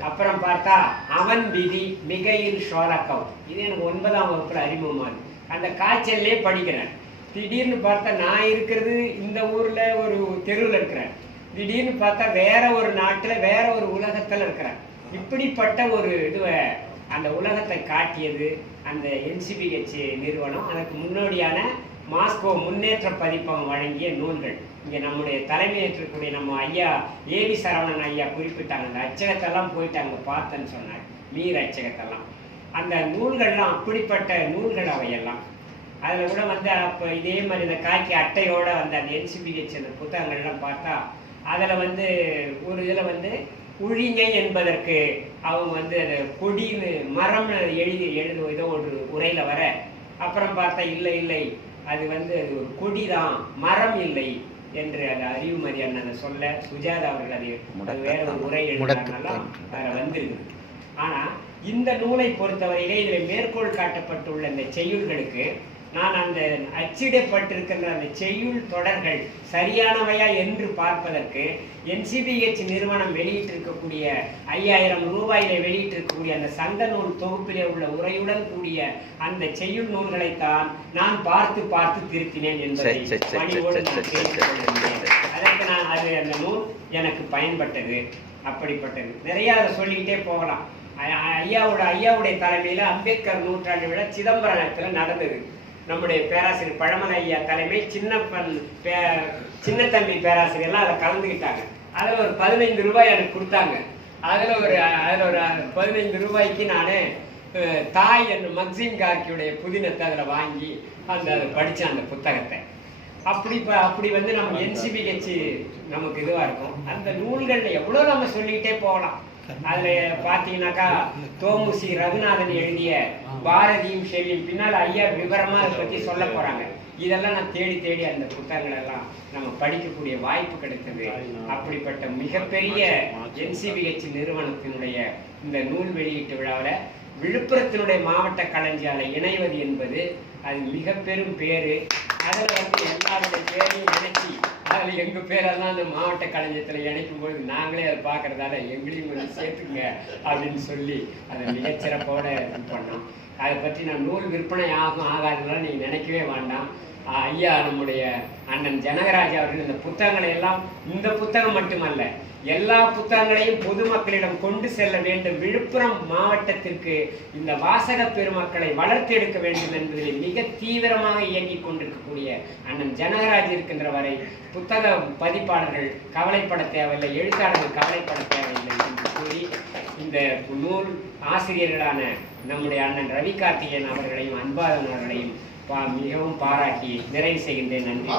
அப்புறம் பார்த்தா அவன் விதி மிகையில் ஷோலக்கம் இது எனக்கு ஒன்பதாம் வகுப்புல அறிமுகமானது அந்த காய்ச்சல்லே படிக்கிறேன் திடீர்னு பார்த்தா நான் இருக்கிறது இந்த ஊர்ல ஒரு தெருவில் இருக்கிறேன் திடீர்னு பார்த்தா வேற ஒரு நாட்டுல வேற ஒரு உலகத்துல இருக்கிறேன் இப்படிப்பட்ட ஒரு இதுவை அந்த உலகத்தை காட்டியது அந்த என்சிபிஹெச் நிறுவனம். அதுக்கு முன்னோடியான மாஸ்கோ முன்னேற்ற பதிப்பகம் வழங்கிய நூல்கள். இங்கே நம்முடைய தலைமையேற்றக்கூடிய நம்ம ஐயா ஏவி சரவணன் ஐயா குறிப்பிட்டாங்க. அந்த அச்சகத்தெல்லாம் போயிட்டு அங்கே பார்த்தேன்னு சொன்னார். நீர் அச்சகத்தெல்லாம். அந்த நூல்கள்லாம் அப்படிப்பட்ட நூல்கள் அவையெல்லாம். அதில் கூட வந்து அப்போ இதே மாதிரி இந்த காக்கி அட்டையோட வந்த அந்த என்சிபிஹெச் அந்த புத்தகங்கள்லாம் பார்த்தா அதுல வந்து ஒரு இதில் வந்து உழிஞை என்பதற்கு அவங்க வந்து அது கொடின்னு மரம் எழுதி எழுதுவதோ ஒரு உரையில் வர அப்புறம் பார்த்தா இல்லை இல்லை அது வந்து அது ஒரு கொடிதான் மரம் இல்லை என்று அது அறிவுமதி அண்ணன் சொல்ல சுஜாதா அவர்கள் அது அது வேற ஒரு உரை எழுதினால அதில் வந்திருக்கு ஆனா இந்த நூலை பொறுத்தவரையிலே இதில் மேற்கோள் காட்டப்பட்டுள்ள இந்த செய்யுள்களுக்கு நான் அந்த அச்சிடப்பட்டிருக்கின்ற அந்த செய்யுள் தொடர்கள் சரியானவையா என்று பார்ப்பதற்கு என்சிபிஹெச் நிறுவனம் வெளியிட்டிருக்கக்கூடிய ஐயாயிரம் ரூபாயிலே வெளியிட்டிருக்கக்கூடிய அந்த சங்க நூல் தொகுப்பிலே உள்ள உரையுடன் கூடிய அந்த செய்யுள் நூல்களைத்தான் நான் பார்த்து பார்த்து திருத்தினேன் என்பதை நான். அதற்கு நான் அது அந்த நூல் எனக்கு பயன்பட்டது அப்படிப்பட்டது. நிறைய அதை சொல்லிக்கிட்டே போகலாம். ஐயாவோட ஐயாவுடைய தலைமையில அம்பேத்கர் நூற்றாண்டு விழா சிதம்பரத்துல நடந்தது. நம்முடைய பேராசிரியர் பழமலை ஐயா தலைமை சின்னப்பன் பே- சின்னத்தம்பி பேராசிரியர்லாம் அதில் கலந்துக்கிட்டாங்க. அதில் ஒரு பதினைந்து ரூபாய் எனக்கு கொடுத்தாங்க. அதில் ஒரு அதில் ஒரு பதினைந்து ரூபாய்க்கு நான் தாய் என்னும் மக்சிம் கார்கியுடைய புதினத்தை அதில் வாங்கி அந்த அதை படித்தேன் அந்த புத்தகத்தை. அப்படி இப்ப அப்படி வந்து நம்ம என்சிபிஹெச் நமக்கு இதுவா இருக்கும். அந்த நூல்கள்ல எவ்வளவு நம்ம சொல்லிக்கிட்டே போகலாம். அதுல பாத்தீங்கன்னாக்கா தோமுசி ரகுநாதன் எழுதிய பாரதியும் செல்வியும் பின்னால் ஐயா விவரமா அதை பத்தி சொல்ல போறாங்க. இதெல்லாம் நான் தேடி தேடி அந்த புத்தகங்கள் எல்லாம் நம்ம படிக்கக்கூடிய வாய்ப்பு கிடைத்தது. அப்படிப்பட்ட மிகப்பெரிய என்சிபிஹெச் நிறுவனத்தினுடைய இந்த நூல் வெளியீட்டு விழாவில் விழுப்புரத்தினுடைய மாவட்ட களஞ்சியாலை இணைவது என்பது அது மிக பெரும் பேரு அதில் வந்து எல்லாருடைய பேரையும் இணைச்சி அதில் எங்கள் பேரெல்லாம் அந்த மாவட்ட களஞ்சியத்தில் இணைக்கும் பொழுது நாங்களே அதை பார்க்குறதால எங்களையும் கொஞ்சம் சேர்த்துக்குங்க அப்படின்னு சொல்லி அதை மிகச்சிறப்போடு இது பண்ணோம். அதை பற்றி நான் நூல் விற்பனை ஆகும் ஆகாதுலாம் நீங்கள் நினைக்கவே வேண்டாம். ஐயா நம்முடைய அண்ணன் ஜனகராஜ் அவர்கள் இந்த புத்தகங்களை எல்லாம் இந்த புத்தகம் மட்டுமல்ல எல்லா புத்தகங்களையும் பொதுமக்களிடம் கொண்டு செல்ல வேண்டும். விழுப்புரம் மாவட்டத்திற்கு இந்த வாசக பெருமக்களை வளர்த்தெடுக்க வேண்டும் என்பதில் மிக தீவிரமாக இயங்கிக் கொண்டிருக்கக்கூடிய அண்ணன் ஜனகராஜ் இருக்கின்ற வரை புத்தக பதிப்பாளர்கள் கவலைப்பட தேவையில்லை எழுத்தாளர்கள் கவலைப்பட தேவையில்லை என்று கூறி இந்த நூல் ஆசிரியர்களான நம்முடைய அண்ணன் ரவி கார்த்திகேயன் அவர்களையும் அன்பாதன் அவர்களையும் மிகவும் பாராட்டி நிறைவு செய்கின்றேன். நன்றி.